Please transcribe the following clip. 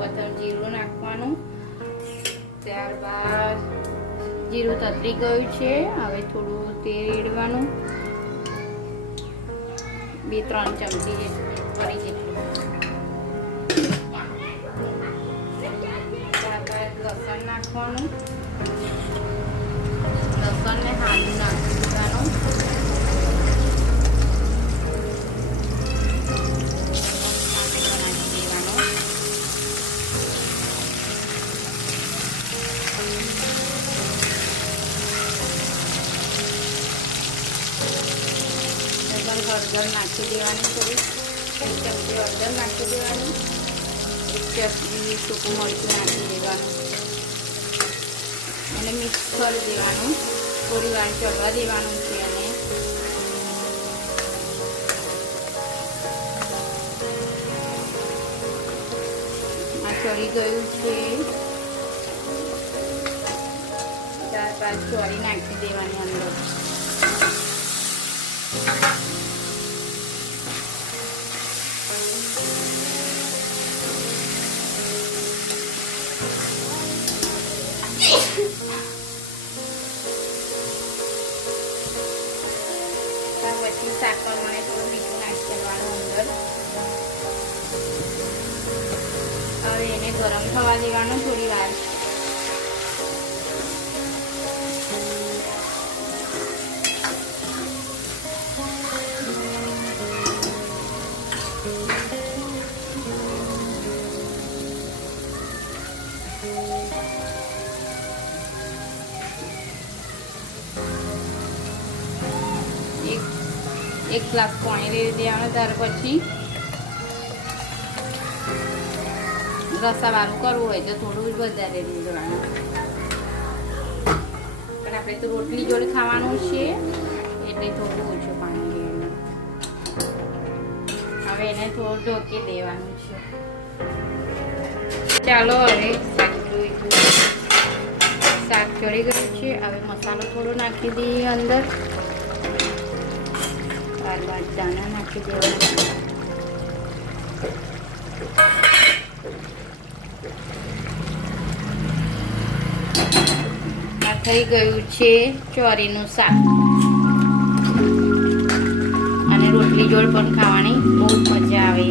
પ્રથમ જીરું નાખવાનું, ત્યારબાદ જીરું તતરી ગયું છે. હવે થોડું તેલ રેડવાનું, 2-3 ચમચી જેટલું ફરી જેટલું. ત્યારબાદ લસણ નાખવાનું, લસણને હાથું નાખી દેવાનું. હળદર નાખી દેવાની, થોડી 1 ચમચી હળદર નાખી દેવાની, 1 ચમચી સૂકું મરચું નાખી દેવાનું અને મિક્સ કરી દેવાનું. થોડી વાર ચડવા દેવાનું છે. અને આ ચડી ગયું છે. ત્યારબાદ ચોરી નાખી દેવાની અંદર. પછી સાકર મને થોડું મીઠું નાખી દેવાનું અંદર. હવે એને ગરમ થવા દેવાનું થોડી વાર. એક ગ્લાસ પાણી રેડી દેવાનું. ત્યાર પછી રસાવાળું કરવું હોય તો થોડું વધારે રેડી દેવાનું, પણ આપણે તો રોટલી જોડે ખાવાનું છે એટલે થોડું ઓછું પાણી રેડવાનું. હવે એને થોડું ઢોકી દેવાનું છે. ચાલો હવે શાક જોઈશું. શાક ચડી ગયું છે. હવે મસાલો થોડો નાખી દઈએ અંદર. ત્યારબાદ દાણા નાખી દેવાના. આ થઈ ગયું છે ચોરીનું શાક, અને રોટલી જોડ પણ ખાવાની બહુ મજા આવે.